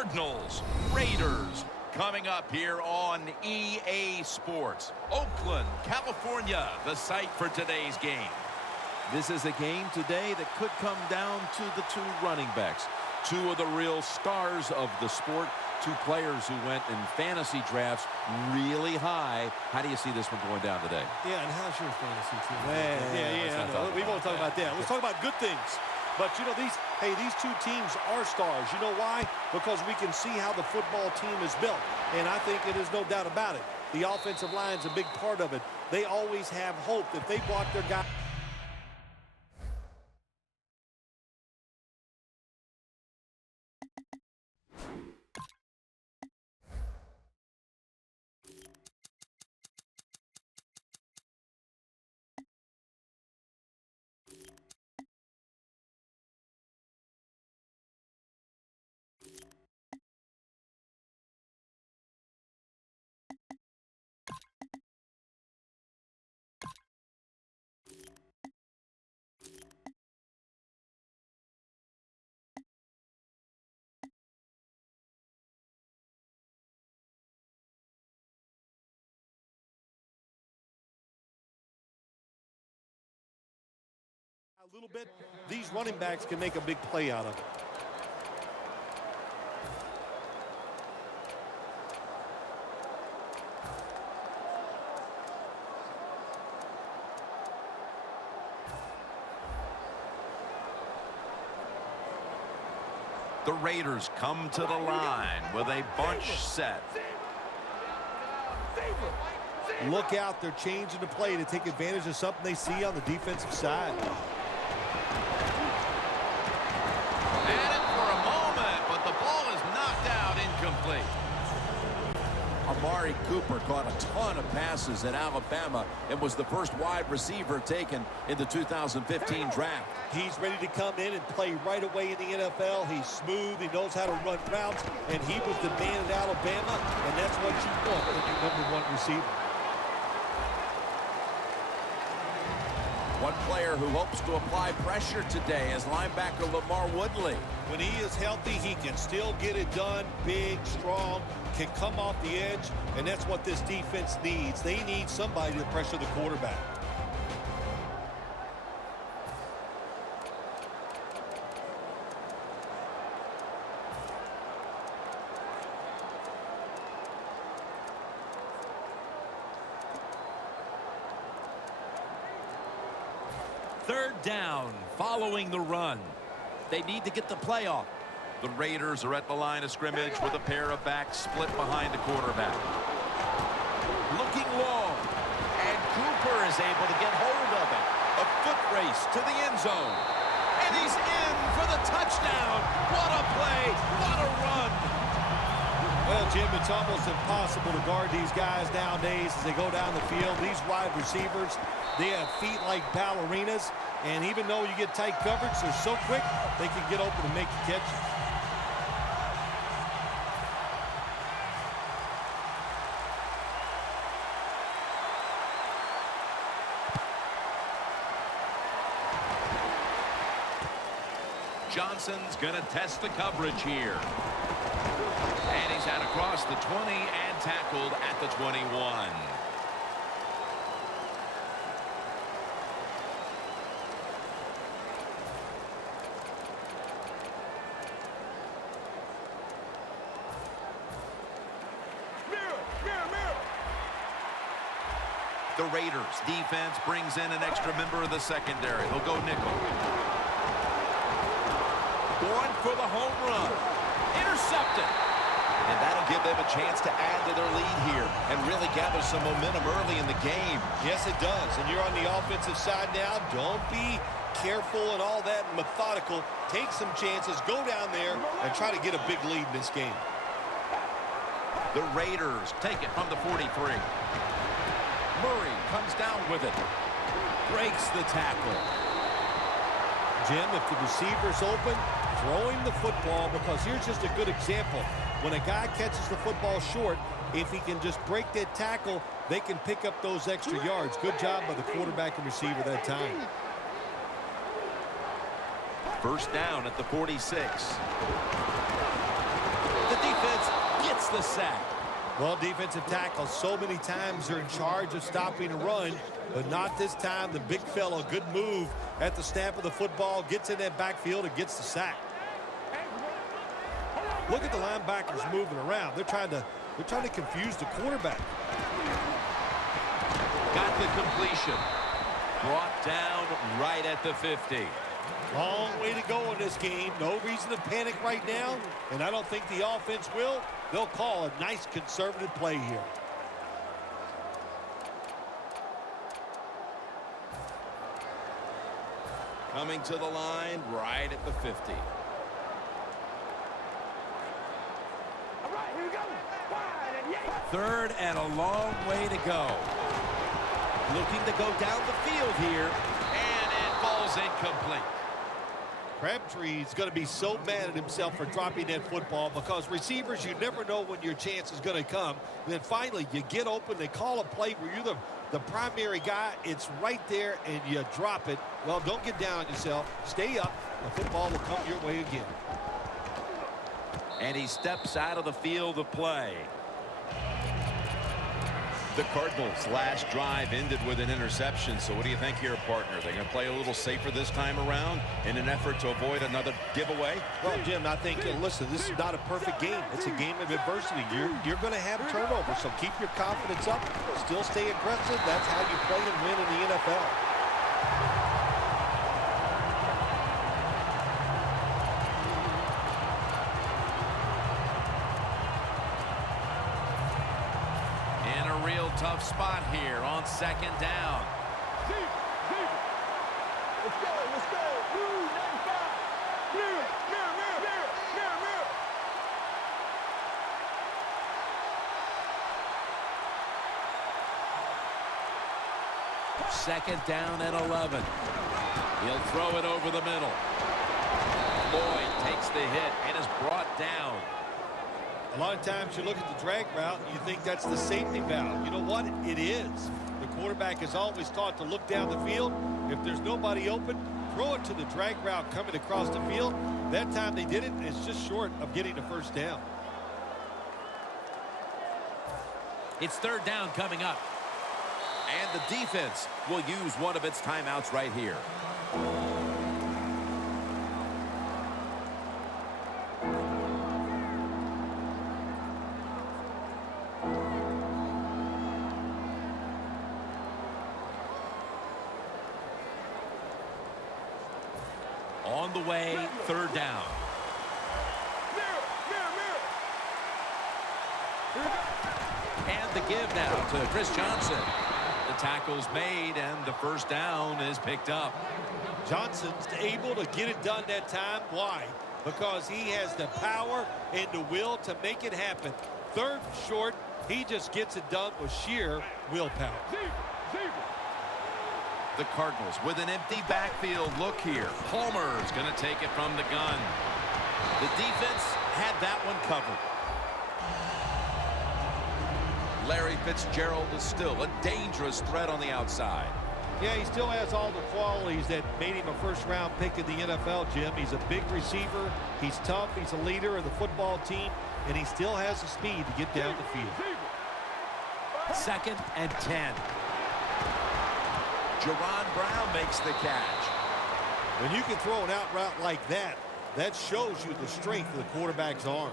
Cardinals, Raiders. Coming up here on EA Sports. Oakland, California, the site for today's game. This is a game today that could come down to the two running backs. Two of the real stars of the sport. Two players who went in fantasy drafts really high. How do you see this one going down today? Yeah, and how's your fantasy team? Yeah. We won't talk about that. Let's talk about good things. But, you know, these two teams are stars. You know why? Because we can see how the football team is built. And I think it is no doubt about it. The offensive line is a big part of it. They always have hope that they block their guy. A little bit, these running backs can make a big play out of it. The Raiders come to the line with a bunch set. Look out, they're changing the play to take advantage of something they see on the defensive side. Had it for a moment, but the ball is knocked out incomplete. Amari Cooper caught a ton of passes at Alabama and was the first wide receiver taken in the 2015 draft. He's ready to come in and play right away in the NFL. He's smooth. He knows how to run routes, and he was the man at Alabama, and that's what you want from your #1 receiver. One player who hopes to apply pressure today is linebacker Lamar Woodley. When he is healthy, he can still get it done. Big, strong, can come off the edge, and that's what this defense needs. They need somebody to pressure the quarterback. Third down following the run. They need to get the play off. The Raiders are at the line of scrimmage with a pair of backs split behind the quarterback. Looking long. And Cooper is able to get hold of it. A foot race to the end zone. And he's in for the touchdown. What a play. What a run. Well, Jim, it's almost impossible to guard these guys nowadays as they go down the field. These wide receivers, they have feet like ballerinas. And even though you get tight coverage, they're so quick, they can get open and make the catches. Johnson's going to test the coverage here. And he's out across the 20 and tackled at the 21. The Raiders defense brings in an extra member of the secondary. They'll go nickel. Going for the home run. Intercepted. And that'll give them a chance to add to their lead here and really gather some momentum early in the game. Yes, it does. And you're on the offensive side now. Don't be careful and all that methodical. Take some chances. Go down there and try to get a big lead in this game. The Raiders take it from the 43. Murray comes down with it. Breaks the tackle. Jim, if the receiver's open, throw him the football, because here's just a good example. When a guy catches the football short, if he can just break that tackle, they can pick up those extra yards. Good job by the quarterback and receiver that time. First down at the 46. The defense gets the sack. Well, defensive tackles so many times are in charge of stopping a run, but not this time. The big fellow, good move at the snap of the football, gets in that backfield and gets the sack. Look at the linebackers moving around. They're trying to confuse the quarterback. Got the completion. Brought down right at the 50. Long way to go in this game. No reason to panic right now, and I don't think the offense will. They'll call a nice conservative play here. Coming to the line right at the 50. All right, here we go. Wide and yay. Third and a long way to go. Looking to go down the field here. And it falls incomplete. Crabtree's going to be so mad at himself for dropping that football because receivers, you never know when your chance is going to come. And then finally, you get open. They call a play where you're the primary guy. It's right there, and you drop it. Well, don't get down on yourself. Stay up. The football will come your way again. And he steps out of the field of play. The Cardinals' last drive ended with an interception. So what do you think here, partner? They're going to play a little safer this time around in an effort to avoid another giveaway? Well, Jim, I think, listen, this is not a perfect game. It's a game of adversity. You're going to have turnovers, so keep your confidence up. Still stay aggressive. That's how you play and win in the NFL. Tough spot here on second down. Let's go, let's go. Blue 95. Mirror, mirror, mirror, mirror, mirror, mirror. Second down and 11. He'll throw it over the middle. Lloyd takes the hit and is brought down. A lot of times you look at the drag route and you think that's the safety valve. You know what? It is. The quarterback is always taught to look down the field. If there's nobody open, throw it to the drag route coming across the field. That time they did it, and it's just short of getting the first down. It's third down coming up. And the defense will use one of its timeouts right here. On the way, third down. Mirror, mirror, mirror. And the give now to Chris Johnson. The tackle's made, and the first down is picked up. Johnson's able to get it done that time. Why? Because he has the power and the will to make it happen. Third and short, he just gets it done with sheer willpower. The Cardinals with an empty backfield look here. Palmer's going to take it from the gun. The defense had that one covered. Larry Fitzgerald is still a dangerous threat on the outside. Yeah, he still has all the qualities that made him a first-round pick in the NFL, Jim. He's a big receiver. He's tough. He's a leader of the football team, and he still has the speed to get down the field. Second and 10. Jerron Brown makes the catch. When you can throw an out route like that, that shows you the strength of the quarterback's arm.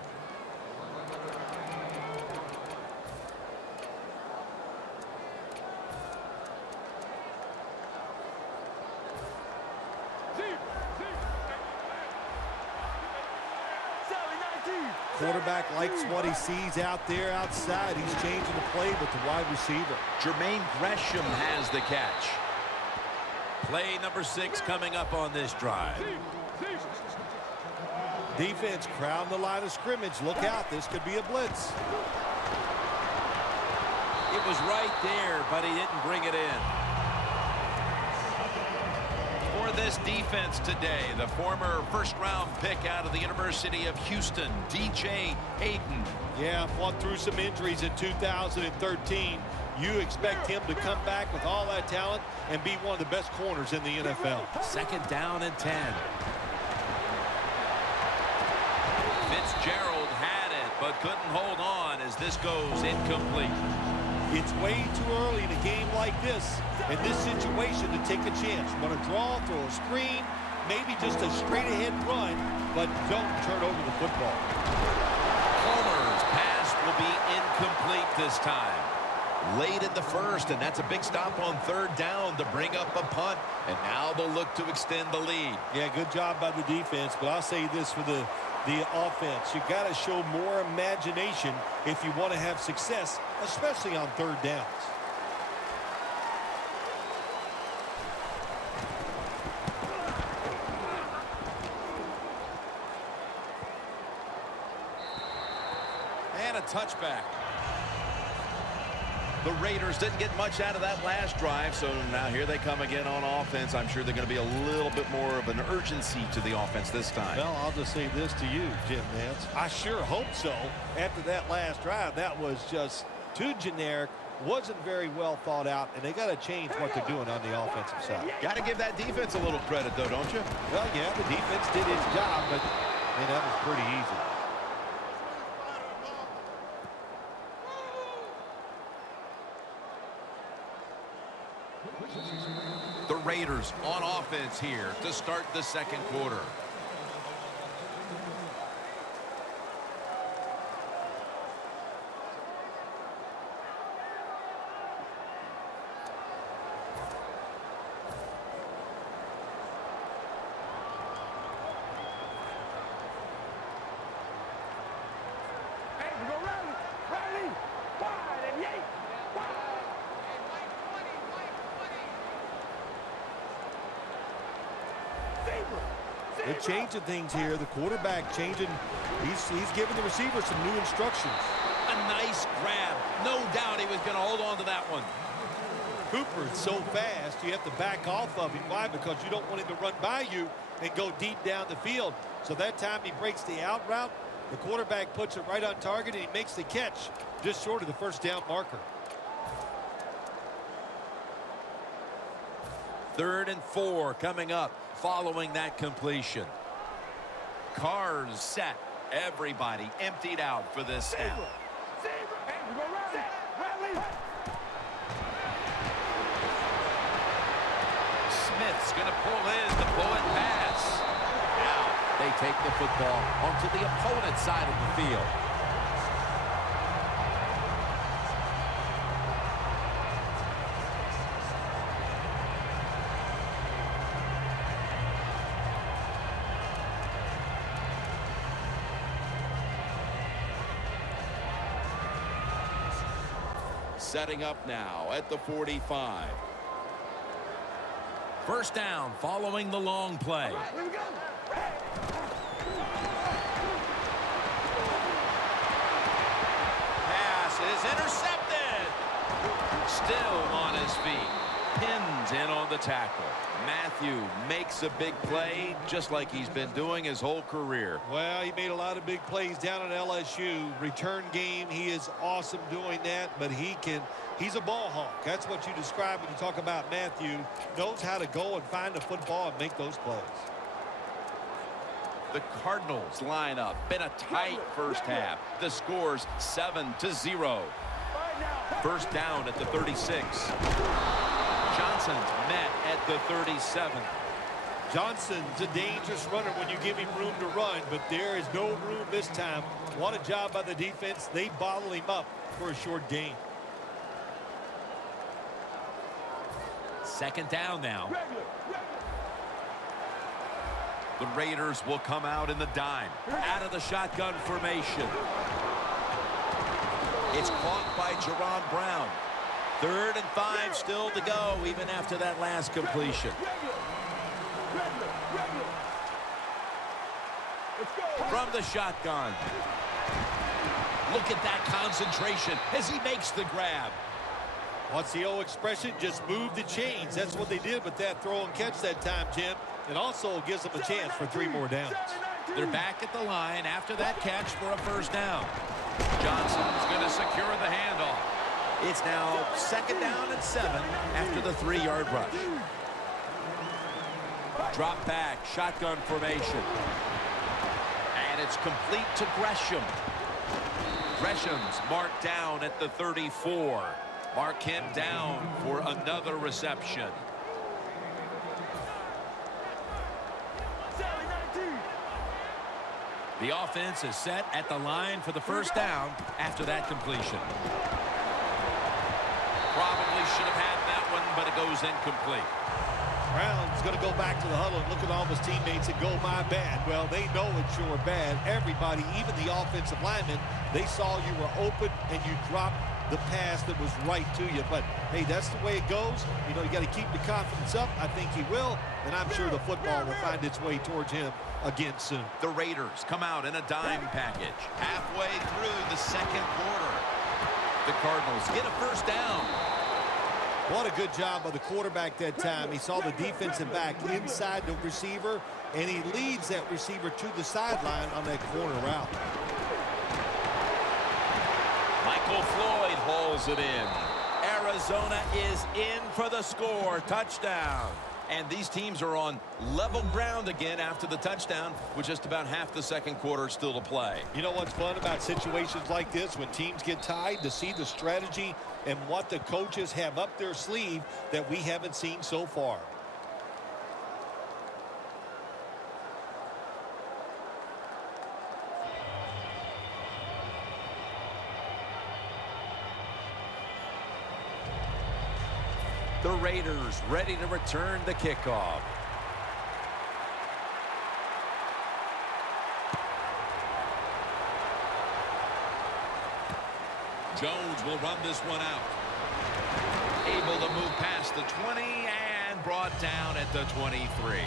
Quarterback likes what he sees out there outside. He's changing the play with the wide receiver. Jermaine Gresham has the catch. Play number 6 coming up on this drive. Defense crowding the line of scrimmage. Look out, this could be a blitz. It was right there, but he didn't bring it in. For this defense today, the former first-round pick out of the University of Houston, DJ Hayden. Yeah, fought through some injuries in 2013. You expect him to come back with all that talent and be one of the best corners in the NFL. Second down and 10. Fitzgerald had it, but but couldn't hold on as this goes incomplete. It's way too early in a game like this, in this situation, to take a chance. Want to draw, throw a screen, maybe just a straight-ahead run, but don't turn over the football. Homer's pass will be incomplete this time. Late in the first, and that's a big stop on third down to bring up a punt. And now they'll look to extend the lead. Yeah, good job by the defense, but I'll say this for the offense. You got to show more imagination if you want to have success, especially on third downs. And a touchback. The Raiders didn't get much out of that last drive, so now here they come again on offense. I'm sure they're going to be a little bit more of an urgency to the offense this time. Well, I'll just say this to you, Jim Nance. I sure hope so. After that last drive, that was just too generic, wasn't very well thought out, and they got to change what they're doing on the offensive side. Got to give that defense a little credit, though, don't you? Well, yeah, the defense did its job, but man, that was pretty easy. The Raiders on offense here to start the second quarter. Hey, we go rally, wide and yank, wide. They're changing things here. The quarterback changing. He's giving the receiver some new instructions. A nice grab. No doubt he was going to hold on to that one. Cooper is so fast, you have to back off of him. Why? Because you don't want him to run by you and go deep down the field. So that time he breaks the out route. The quarterback puts it right on target, and he makes the catch just short of the first down marker. 3rd and 4 coming up following that completion. Cars set. Everybody emptied out for this snap. Hey, we go rally. Smith's going to pull in the bullet pass. Now they take the football onto the opponent's side of the field. Setting up now at the 45. First down following the long play. Here we go. Pass is intercepted. Still on his feet. Pins in on the tackle. Matthew makes a big play just like he's been doing his whole career. Well, he made a lot of big plays down at LSU. Return game, he is awesome doing that, but he's a ball hawk. That's what you describe when you talk about Matthew. Knows how to go and find the football and make those plays. The Cardinals line up. Been a tight first half. The score's 7-0. First down at the 36. Johnson's met at the 37. Johnson's a dangerous runner when you give him room to run, but there is no room this time. What a job by the defense. They bottle him up for a short gain. Second down now. The Raiders will come out in the dime. Out of the shotgun formation. It's caught by Jerron Brown. 3rd and 5 still to go even after that last completion. From the shotgun. Look at that concentration as he makes the grab. What's the old expression? Just move the chains. That's what they did with that throw and catch that time, Jim. It also gives them a chance for 3 more downs. They're back at the line after that catch for a first down. Johnson's going to secure the handoff. It's now 2nd down and 7 after the 3-yard rush. Drop back, shotgun formation. And it's complete to Gresham. Gresham's marked down at the 34. Mark him down for another reception. The offense is set at the line for the first down after that completion. Probably should have had that one, but it goes incomplete. Brown's going to go back to the huddle and look at all of his teammates and go, my bad. Well, they know it's your bad. Everybody, even the offensive linemen, they saw you were open and you dropped the pass that was right to you. But, hey, that's the way it goes. You know, you got to keep the confidence up. I think he will, and I'm sure the football will find its way towards him again soon. The Raiders come out in a dime package halfway through the second quarter. The Cardinals get a first down. What a good job by the quarterback that time. He saw the defensive back inside the receiver, and he leads that receiver to the sideline on that corner route. Michael Floyd hauls it in. Arizona is in for the score. Touchdown. And these teams are on level ground again after the touchdown with just about half the second quarter still to play. You know what's fun about situations like this when teams get tied, to see the strategy and what the coaches have up their sleeve that we haven't seen so far. The Raiders ready to return the kickoff. Jones will run this one out. Able to move past the 20 and brought down at the 23.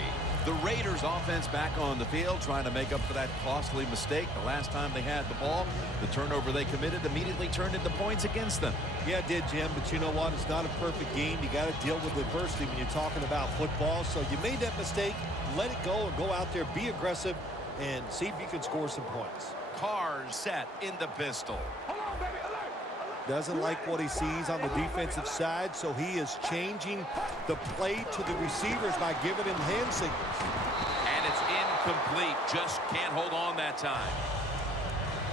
The Raiders offense back on the field trying to make up for that costly mistake the last time they had the ball. The turnover they committed immediately turned into points against them. Yeah, it did, Jim, but you know what? It's not a perfect game. You got to deal with adversity when you're talking about football. So you made that mistake, let it go, and go out there, be aggressive, and see if you can score some points. Carr set in the pistol. Doesn't like what he sees on the defensive side, so he is changing the play to the receivers by giving him hand signals. And it's incomplete. Just can't hold on that time.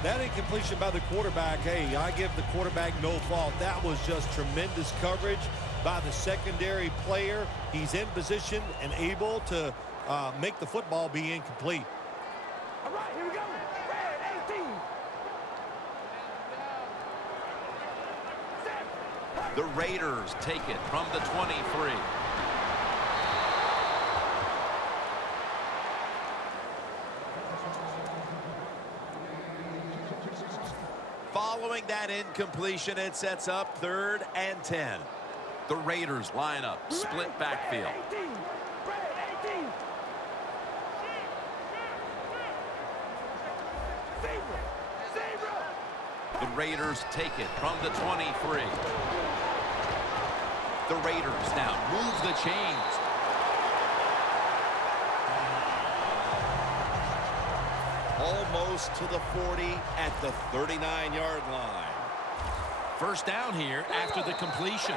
That incompletion by the quarterback, hey, I give the quarterback no fault. That was just tremendous coverage by the secondary player. He's in position and able to make the football be incomplete. All right, here we go. Red 18. The Raiders take it from the 23. Following that incompletion, it sets up 3rd and 10. The Raiders line up, split backfield. Red 18. The Raiders take it from the 23. The Raiders now move the chains. Almost to the 40 at the 39-yard line. First down here after the completion.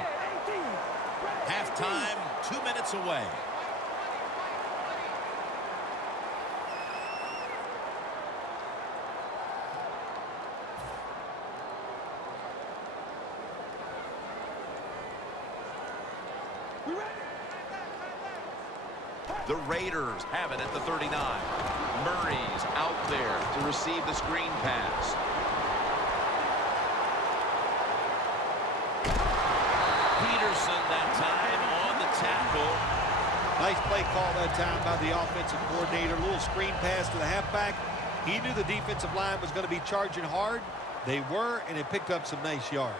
Halftime, 2 minutes away. The Raiders have it at the 39. Murray's out there to receive the screen pass. Peterson that time on the tackle. Nice play call that time by the offensive coordinator. A little screen pass to the halfback. He knew the defensive line was going to be charging hard. They were, and it picked up some nice yards.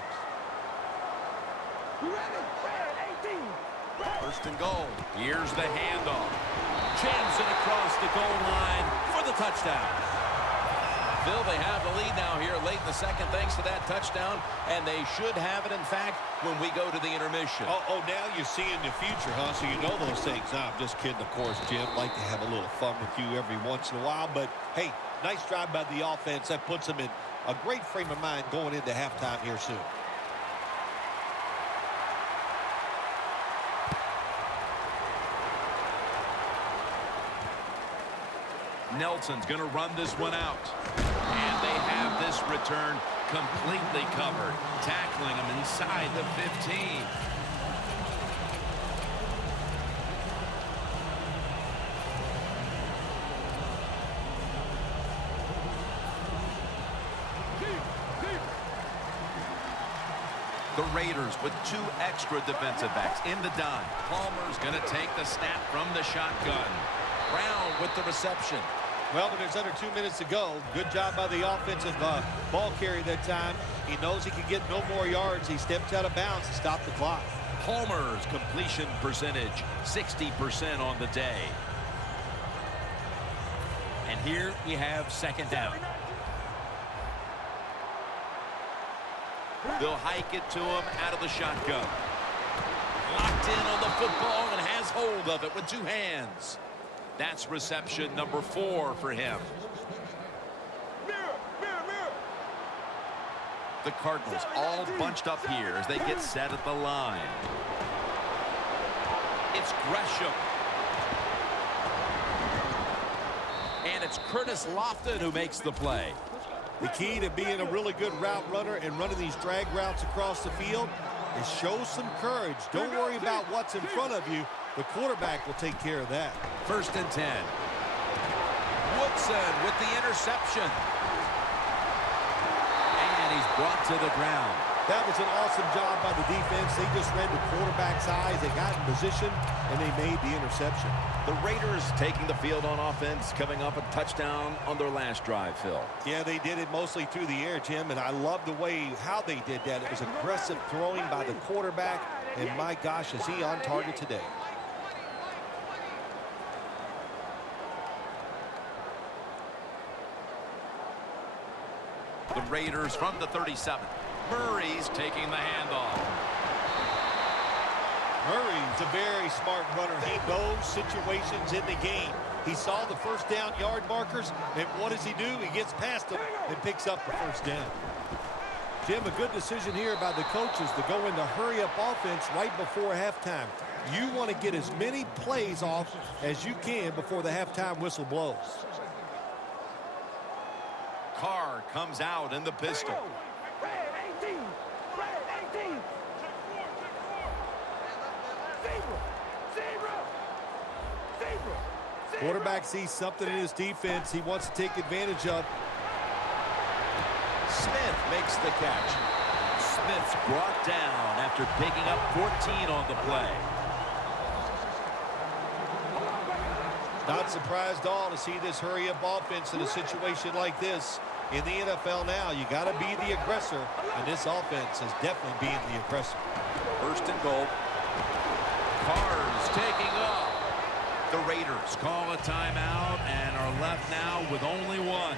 First and goal. Here's the handoff. Jams it across the goal line for the touchdown. Phil, they have the lead now here late in the second thanks to that touchdown, and they should have it, in fact, when we go to the intermission. Oh, now you're seeing the future, huh? So you know those things. No, I'm just kidding, of course, Jim. Like to have a little fun with you every once in a while. But, hey, nice drive by the offense. That puts them in a great frame of mind going into halftime here soon. Nelson's going to run this one out. And they have this return completely covered, tackling him inside the 15. The Raiders with 2 extra defensive backs in the dime. Palmer's going to take the snap from the shotgun. Brown with the reception. Well, when there's under 2 minutes to go, good job by the offensive ball carrier that time. He knows he can get no more yards. He steps out of bounds to stop the clock. Palmer's completion percentage, 60% on the day. And here we have second down. They'll hike it to him out of the shotgun. Locked in on the football and has hold of it with 2 hands. That's reception number 4 for him. The Cardinals all bunched up here as they get set at the line. It's Gresham. And it's Curtis Lofton who makes the play. The key to being a really good route runner and running these drag routes across the field is show some courage. Don't worry about what's in front of you. The quarterback will take care of that. 1st and 10. Woodson with the interception. And he's brought to the ground. That was an awesome job by the defense. They just read the quarterback's eyes. They got in position, and they made the interception. The Raiders taking the field on offense, coming up a touchdown on their last drive, Phil. Yeah, they did it mostly through the air, Jim, and I love the way how they did that. It was aggressive throwing by the quarterback, and my gosh, is he on target today. The Raiders from the 37. Murray's taking the handoff. Murray's a very smart runner. He knows situations in the game. He saw the 1st down yard markers, and what does he do? He gets past them and picks up the 1st down. Jim, a good decision here by the coaches to go into hurry-up offense right before halftime. You want to get as many plays off as you can before the halftime whistle blows. Carr comes out in the pistol. Quarterback sees something in his defense he wants to take advantage of. Smith makes the catch. Smith's brought down after picking up 14 on the play. Not surprised at all to see this hurry-up offense in a situation like this. In the NFL now, you got to be the aggressor, and this offense is definitely being the aggressor. 1st and goal. Carr's taking off. The Raiders call a timeout and are left now with only 1.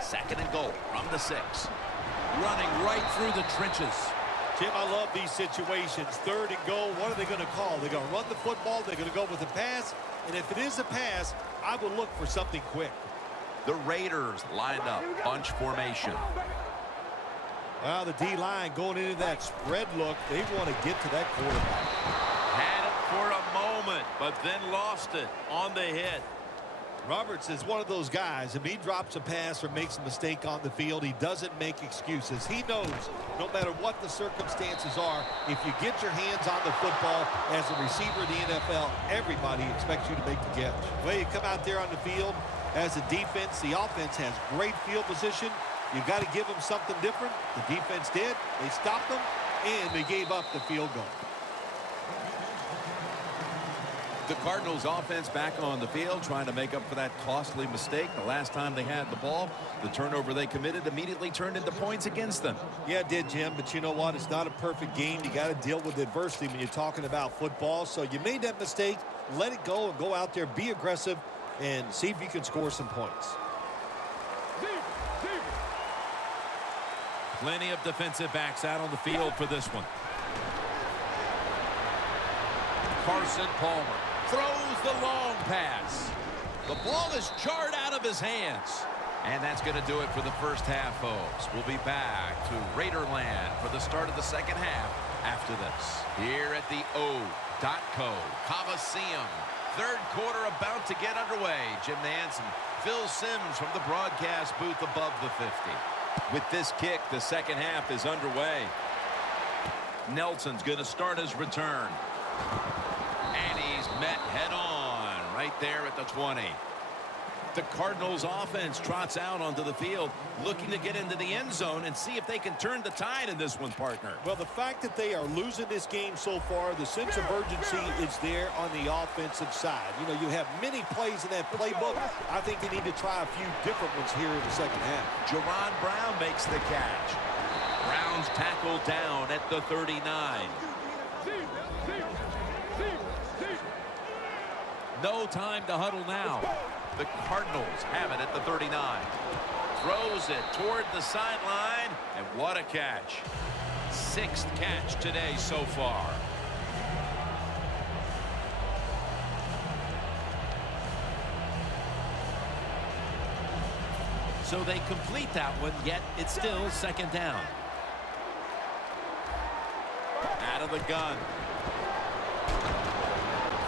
Second and goal from the 6. Running right through the trenches. Jim, I love these situations. 3rd and goal, what are they going to call? They're going to run the football, they're going to go with a pass, and if it is a pass, I will look for something quick. The Raiders lined up, bunch formation. Well, the D-line going into that spread look, they want to get to that quarterback. Had it for a moment, but then lost it on the hit. Roberts is one of those guys. If he drops a pass or makes a mistake on the field, he doesn't make excuses. He knows no matter what the circumstances are, if you get your hands on the football as a receiver in the NFL, everybody expects you to make the catch. Well, you come out there on the field as a defense. The offense has great field position. You've got to give them something different. The defense did. They stopped them, and they gave up the field goal. The Cardinals offense back on the field trying to make up for that costly mistake. The last time they had the ball, the turnover they committed immediately turned into points against them. Yeah, it did, Jim, but you know what? It's not a perfect game. You got to deal with adversity when you're talking about football. So you made that mistake, let it go, and go out there, be aggressive, and see if you can score some points. Plenty of defensive backs out on the field for this one. Carson Palmer throws the long pass. The ball is jarred out of his hands. And that's going to do it for the first half, folks. We'll be back to Raiderland for the start of the second half after this. Here at the O.co Coliseum. Third quarter about to get underway. Jim Nance and Phil Simms from the broadcast booth above the 50. With this kick, the second half is underway. Nelson's going to start his return. And he's met head on right there at the 20. The Cardinals offense trots out onto the field, looking to get into the end zone and see if they can turn the tide in this one, partner. Well, the fact that they are losing this game so far, the sense of urgency is there on the offensive side. You know, you have many plays in that playbook. I think they need to try a few different ones here in the second half. Jaron Brown makes the catch. Brown's tackled down at the 39. No time to huddle now. The Cardinals have it at the 39. Throws it toward the sideline, and what a catch. Sixth catch today so far. So they complete that one, yet it's still second down. Out of the gun.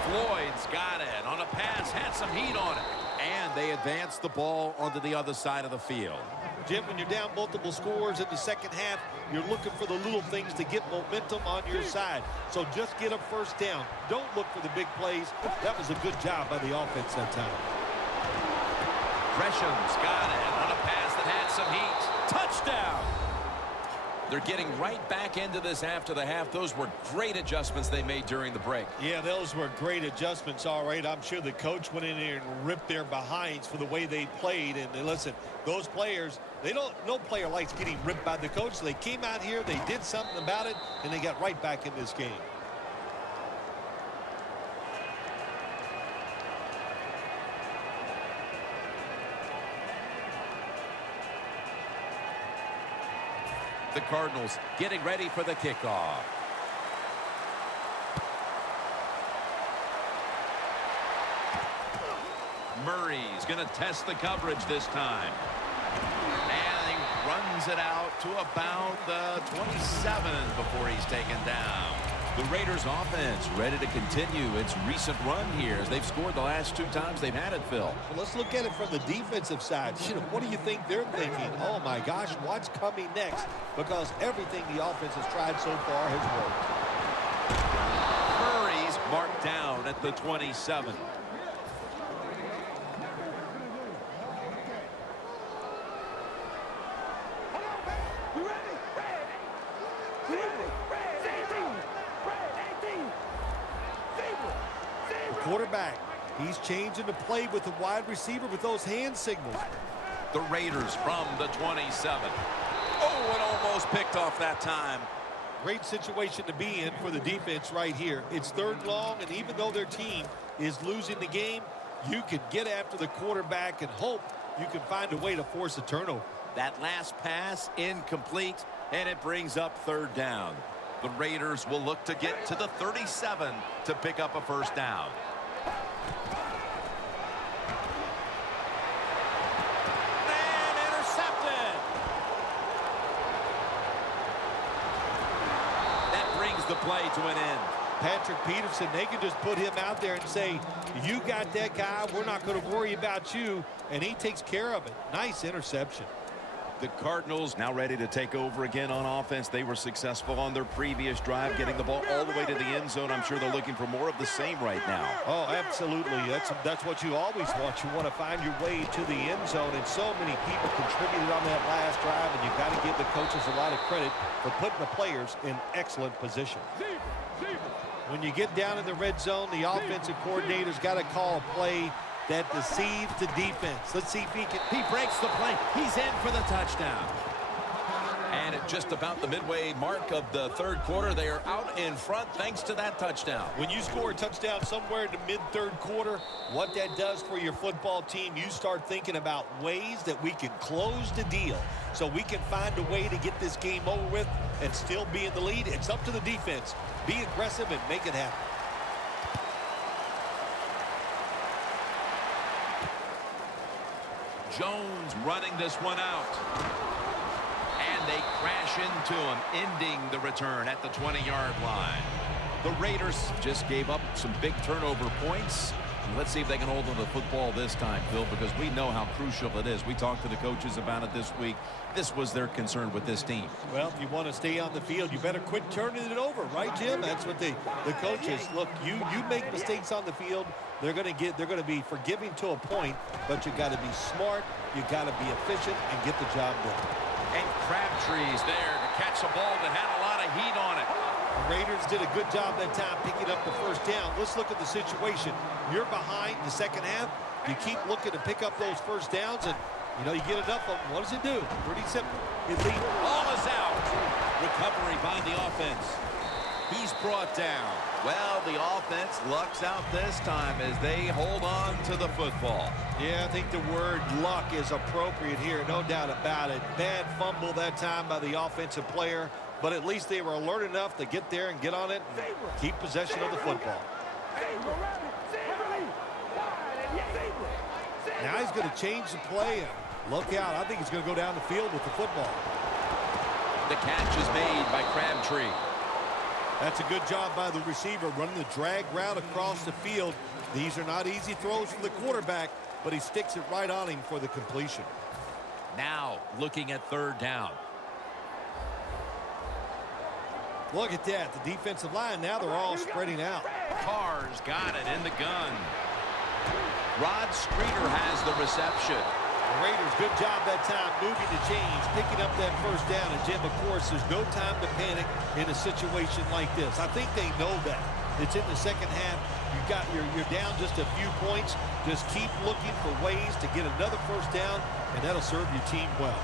Floyd's got it on a pass, had some heat on it. And they advance the ball onto the other side of the field. Jim, when you're down multiple scores in the second half, you're looking for the little things to get momentum on your side. So just get a first down. Don't look for the big plays. That was a good job by the offense that time. Gresham's got it on a pass that had some heat. Touchdown! They're getting right back into this after the half. Those were great adjustments they made during the break. Yeah, those were great adjustments, all right. I'm sure the coach went in there and ripped their behinds for the way they played. And listen, those players, no player likes getting ripped by the coach. So they came out here, they did something about it, and they got right back in this game. The Cardinals getting ready for the kickoff. Murray's going to test the coverage this time. And he runs it out to about the 27 before he's taken down. The Raiders offense ready to continue its recent run here as they've scored the last 2 times they've had it, Phil. Well, let's look at it from the defensive side. You know, what do you think they're thinking? Oh, my gosh, what's coming next? Because everything the offense has tried so far has worked. Murray's marked down at the 27. Quarterback, he's changing the play with the wide receiver with those hand signals. The Raiders from the 27. Oh, it almost picked off that time. Great situation to be in for the defense right here. It's third long, and even though their team is losing the game, you can get after the quarterback and hope you can find a way to force a turnover. That last pass incomplete, and it brings up third down. The Raiders will look to get to the 37 to pick up a first down. And intercepted. That brings the play to an end. Patrick Peterson, they can just put him out there and say, you got that guy, we're not going to worry about you, and he takes care of it. Nice interception. The Cardinals now ready to take over again on offense. They were successful on their previous drive, getting the ball all the way to the end zone. I'm sure they're looking for more of the same right now. Oh, absolutely. That's what you always want. You want to find your way to the end zone, and so many people contributed on that last drive, and you've got to give the coaches a lot of credit for putting the players in excellent position. When you get down in the red zone, the offensive coordinator's got to call a play that deceives the defense. Let's see if he breaks the play. He's in for the touchdown. And at just about the midway mark of the third quarter, they are out in front thanks to that touchdown. When you score a touchdown somewhere in the mid-third quarter, what that does for your football team, you start thinking about ways that we can close the deal so we can find a way to get this game over with and still be in the lead. It's up to the defense. Be aggressive and make it happen. Jones running this one out. And they crash into him, ending the return at the 20-yard line. The Raiders just gave up some big turnover points. Let's see if they can hold on to the football this time, Phil, because we know how crucial it is. We talked to the coaches about it this week. This was their concern with this team. Well, if you want to stay on the field, you better quit turning it over, right, Jim? That's what the coaches look. You make mistakes on the field, they're going to be forgiving to a point, but you got to be smart, you got to be efficient, and get the job done. And Crabtree's there to catch a ball that had a lot of heat on it. The Raiders did a good job that time picking up the first down. Let's look at the situation. You're behind the second half. You keep looking to pick up those first downs, and you get enough of them. What does it do? Pretty simple. It leads. Ball is out. Recovery by the offense. He's brought down. Well, the offense lucks out this time as they hold on to the football. Yeah, I think the word luck is appropriate here, no doubt about it. Bad fumble that time by the offensive player, but at least they were alert enough to get there and get on it and keep possession of the football. Now he's going to change the play, and look out. I think he's going to go down the field with the football. The catch is made by Crabtree. That's a good job by the receiver, running the drag route across the field. These are not easy throws for the quarterback, but he sticks it right on him for the completion. Now looking at third down. Look at that. The defensive line, now they're all spreading out. Carr's got it in the gun. Rod Streeter has the reception. The Raiders, good job that time moving the chains, picking up that first down. And, Jim, of course, there's no time to panic in a situation like this. I think they know that. It's in the second half. You're down just a few points. Just keep looking for ways to get another first down, and that'll serve your team well.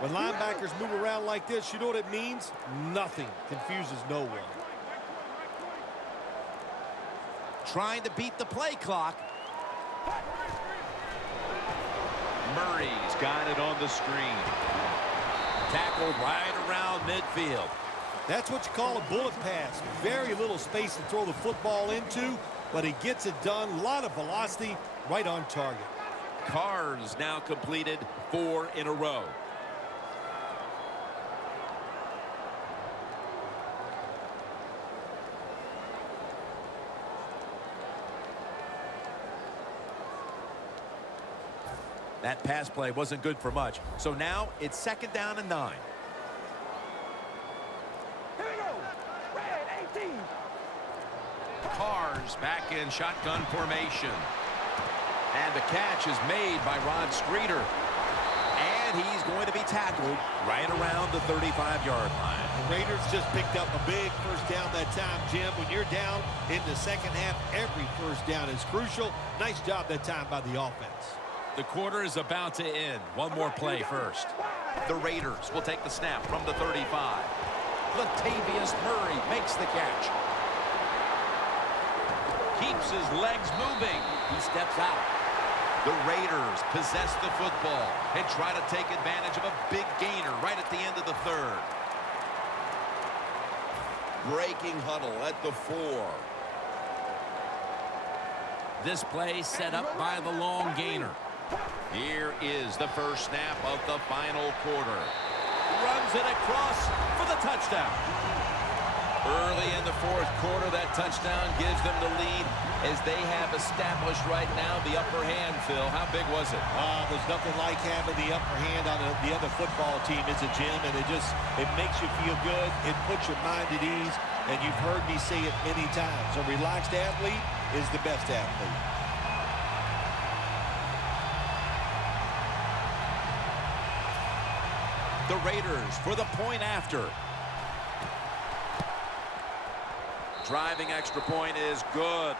When linebackers move around like this, you know what it means? Nothing. Confuses no one. Trying to beat the play clock. Murray's got it on the screen. Tackled right around midfield. That's what you call a bullet pass. Very little space to throw the football into, but he gets it done. A lot of velocity, right on target. Carr's now completed 4 in a row. That pass play wasn't good for much. So now it's 2nd down and 9. Here we go. Red 18. Carr's back in shotgun formation. And the catch is made by Rod Streeter. And he's going to be tackled right around the 35-yard line. The Raiders just picked up a big first down that time, Jim. When you're down in the second half, every first down is crucial. Nice job that time by the offense. The quarter is about to end. One more play first. The Raiders will take the snap from the 35. Latavius Murray makes the catch. Keeps his legs moving. He steps out. The Raiders possess the football and try to take advantage of a big gainer right at the end of the third. Breaking huddle at the 4. This play set up by the long gainer. Here is the first snap of the final quarter. Runs it across for the touchdown. Early in the 4th quarter, that touchdown gives them the lead as they have established right now the upper hand, Phil. How big was it? There's nothing like having the upper hand on the other football team, is it, Jim? And it makes you feel good. It puts your mind at ease. And you've heard me say it many times. A relaxed athlete is the best athlete. The Raiders for the point after. Driving extra point is good.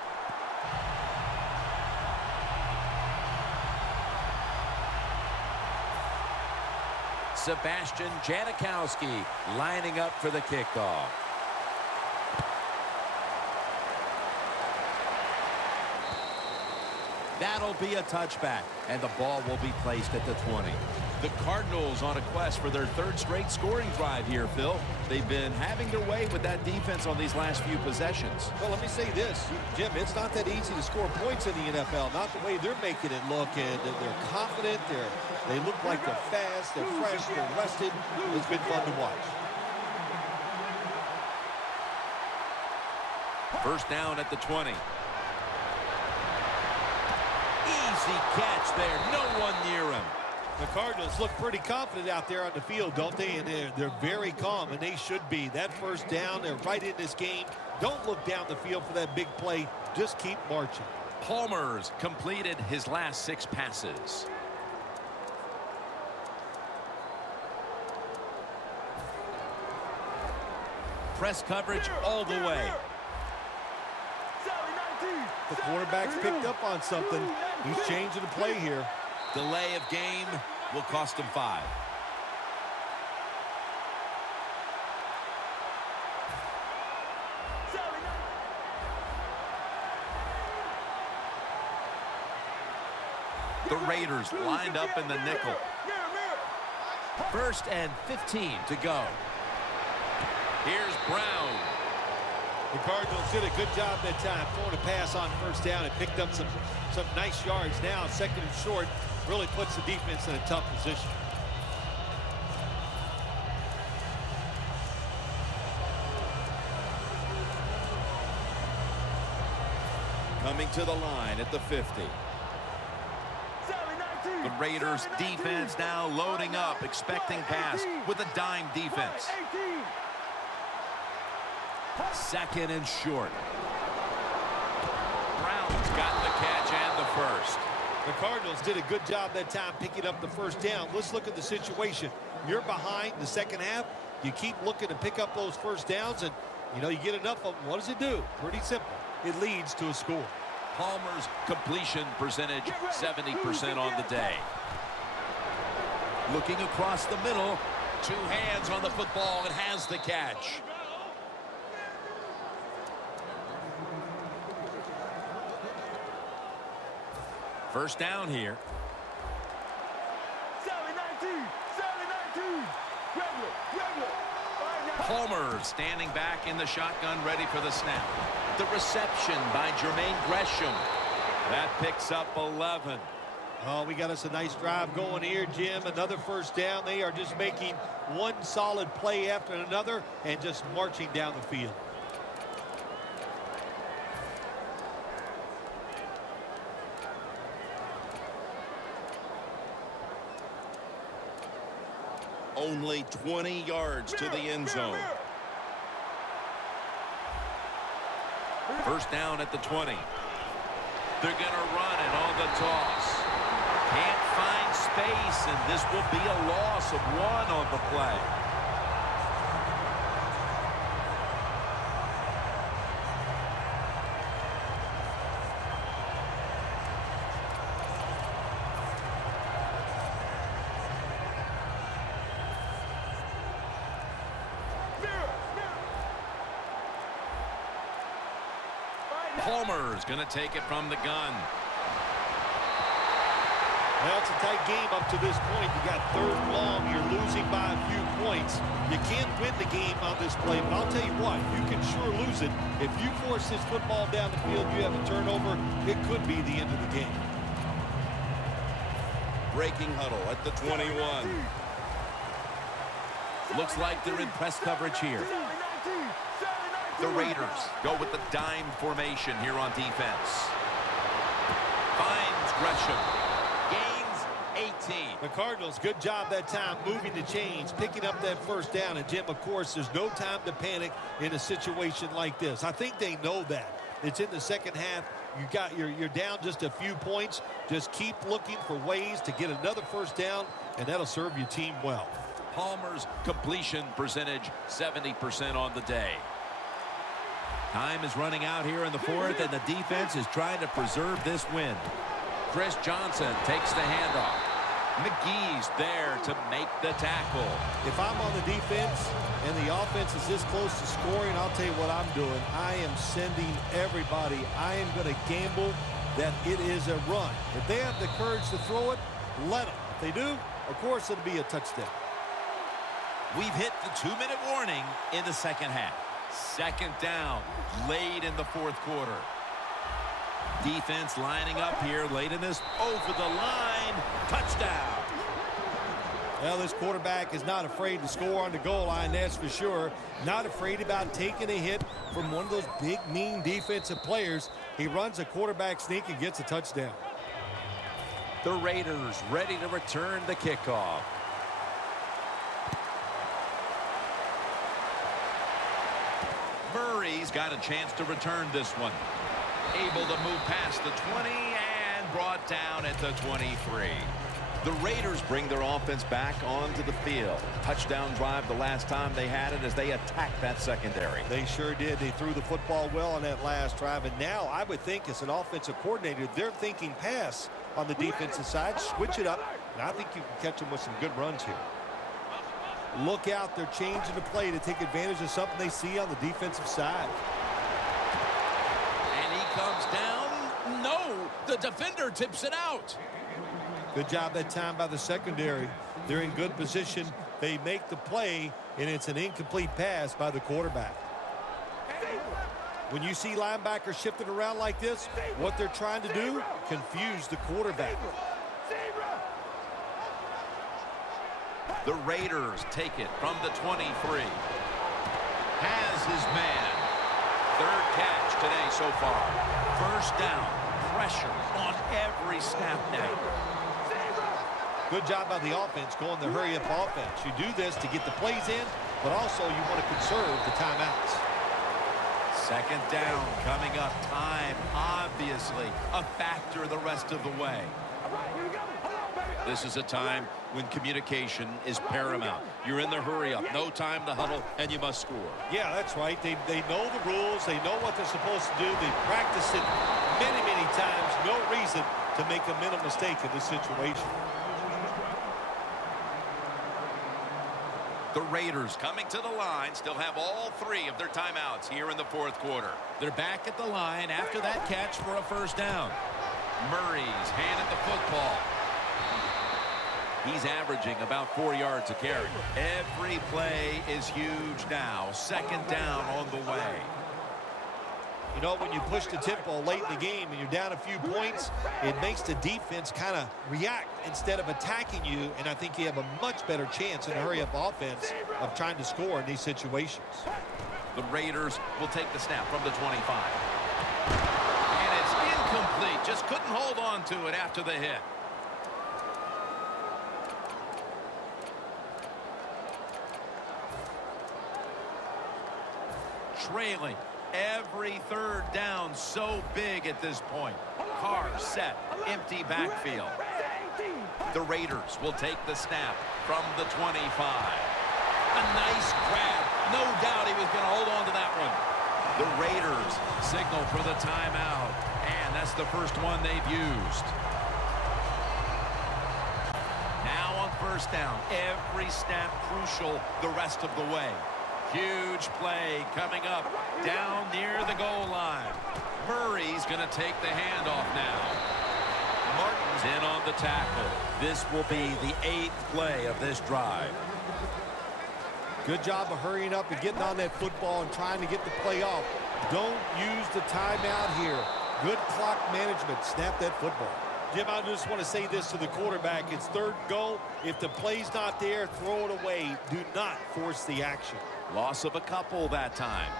Sebastian Janikowski lining up for the kickoff. That'll be a touchback, and the ball will be placed at the 20. The Cardinals on a quest for their third straight scoring drive here, Phil. They've been having their way with that defense on these last few possessions. Well, let me say this, Jim, it's not that easy to score points in the NFL, not the way they're making it look, and they're confident, they look like they're fast, they're fresh, they're rested. It's been fun to watch. First down at the 20. Easy catch there, no one near him. The Cardinals look pretty confident out there on the field, don't they? And they're very calm, and they should be. That first down, they're right in this game. Don't look down the field for that big play. Just keep marching. Palmer's completed his last 6 passes. Press coverage all the way. The quarterback's picked up on something. He's changing the play here. Delay of game will cost him 5. The Raiders lined up in the nickel. 1st and 15 to go. Here's Brown. The Cardinals did a good job that time throwing a pass on first down and picked up some nice yards. Now 2nd and short really puts the defense in a tough position. Coming to the line at the 50. The Raiders defense now loading up, expecting pass with a dime defense. 2nd and short. Brown's got the catch and the first. The Cardinals did a good job that time picking up the first down. Let's look at the situation. You're behind the second half. You keep looking to pick up those first downs, and, you get enough of them. What does it do? Pretty simple. It leads to a score. Palmer's completion percentage, 70% on the day. Looking across the middle. 2 hands on the football and has the catch. First down here. Palmer standing back in the shotgun, ready for the snap. The reception by Jermaine Gresham. That picks up 11. Oh, we got us a nice drive going here, Jim. Another first down. They are just making one solid play after another and just marching down the field. Only 20 yards to the end zone. First down at the 20. They're going to run it on the toss. Can't find space, and this will be a loss of 1 on the play. Palmer's going to take it from the gun. Well, it's a tight game up to this point. You got 3rd and long. You're losing by a few points. You can't win the game on this play, but I'll tell you what, you can sure lose it. If you force this football down the field, you have a turnover, it could be the end of the game. Breaking huddle at the 21. Looks like they're in press coverage here. The Raiders go with the dime formation here on defense. Finds Gresham. Gains 18. The Cardinals, good job that time moving the chains, picking up that first down. And, Jim, of course, there's no time to panic in a situation like this. I think they know that. It's in the second half. You're down just a few points. Just keep looking for ways to get another first down, and that'll serve your team well. Palmer's completion percentage, 70% on the day. Time is running out here in the 4th, and the defense is trying to preserve this win. Chris Johnson takes the handoff. McGee's there to make the tackle. If I'm on the defense and the offense is this close to scoring, I'll tell you what I'm doing. I am sending everybody. I am going to gamble that it is a run. If they have the courage to throw it, let them. If they do, Of course, it'll be a touchdown. We've hit the 2-minute warning in the second half. Second down, late in the fourth quarter. Defense lining up here late in this. Over the line. Touchdown. Well, this quarterback is not afraid to score on the goal line, that's for sure. Not afraid about taking a hit from one of those big, mean defensive players. He runs a quarterback sneak and gets a touchdown. The Raiders ready to return the kickoff. Murray's got a chance to return this one. Able to move past the 20 and brought down at the 23. The Raiders bring their offense back onto the field. Touchdown drive the last time they had it as they attacked that secondary. They sure did. They threw the football well on that last drive. And now I would think as an offensive coordinator, they're thinking pass on the defensive side. Switch it up. And I think you can catch them with some good runs here. Look out. They're changing the play to take advantage of something they see on the defensive side. And he comes down. No, the defender tips it out. Good job that time by the secondary. They're in good position. They make the play, and it's an incomplete pass by the quarterback. When you see linebackers shifting around like this, what they're trying to do, confuse the quarterback. The Raiders take it from the 23. Has his man. Third catch today so far. First down. Pressure on every snap now. Good job by the offense going the hurry-up offense. You do this to get the plays in, but also you want to conserve the timeouts. Second down coming up. Time, obviously, a factor the rest of the way. This is a time when communication is paramount. You're in the hurry-up, no time to huddle, and you must score. Yeah, that's right. They know the rules. They know what they're supposed to do. They practice it many, many times. No reason to make a mental mistake in this situation. The Raiders coming to the line, still have all three of their timeouts here in the fourth quarter. They're back at the line after that catch for a first down. Murray's handed the football. He's averaging about 4 yards a carry. Every play is huge now. Second down on the way. You know, when you push the tempo late in the game and you're down a few points, it makes the defense kind of react instead of attacking you, and I think you have a much better chance in a hurry-up offense of trying to score in these situations. The Raiders will take the snap from the 25. And it's incomplete. Just couldn't hold on to it after the hit. Trailing. Every third down so big at this point. Carr set, empty backfield. The Raiders will take the snap from the 25. A nice grab. No doubt he was going to hold on to that one. The Raiders signal for the timeout, and that's the first one they've used. Now on first down, every snap crucial the rest of the way. Huge play coming up down near the goal line. Murray's going to take the handoff now. Martin's in on the tackle. This will be the 8th play of this drive. Good job of hurrying up and getting on that football and trying to get the play off. Don't use the timeout here. Good clock management. Snap that football. Jim, I just want to say this to the quarterback. It's third and goal. If the play's not there, throw it away. Do not force the action. Loss of a couple that time.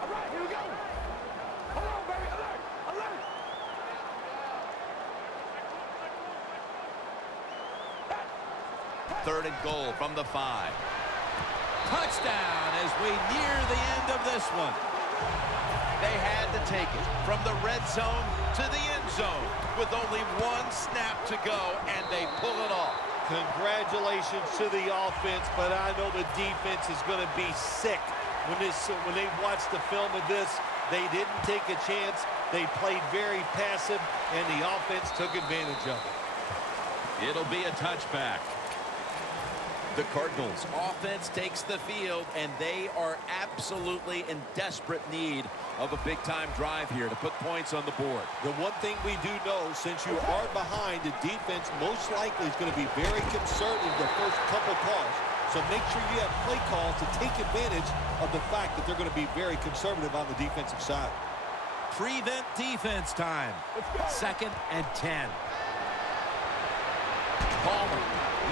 All right, here we go. Hold on, baby. Alert, alert. Third and goal from the 5. Touchdown as we near the end of this one. They had to take it from the red zone to the end zone with only one snap to go, and they pull it off. Congratulations to the offense, but I know the defense is going to be sick when they watch the film of this. They didn't take a chance. They played very passive, and the offense took advantage of it. It'll be a touchback. The Cardinals offense takes the field, and they are absolutely in desperate need of a big-time drive here to put points on the board. The one thing we do know, since you are behind, the defense most likely is going to be very conservative the first couple calls. So make sure you have play calls to take advantage of the fact that they're going to be very conservative on the defensive side. Prevent defense time. 2nd and 10. Palmer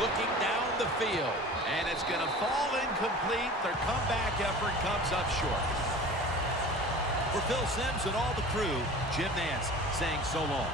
looking down the field. And it's going to fall incomplete. Their comeback effort comes up short. For Phil Simms and all the crew, Jim Nance saying so long.